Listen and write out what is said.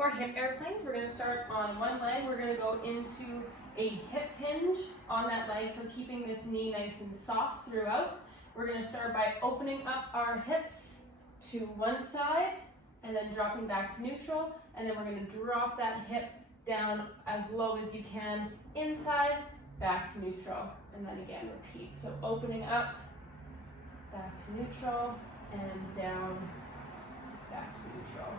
For hip airplanes, we're going to start on one leg. We're going to go into a hip hinge on that leg, so keeping this knee nice and soft throughout. We're going to start by opening up our hips to one side and then dropping back to neutral, and then we're going to drop that hip down as low as you can inside, back to neutral, and then again repeat. So opening up, back to neutral, and down, back to neutral.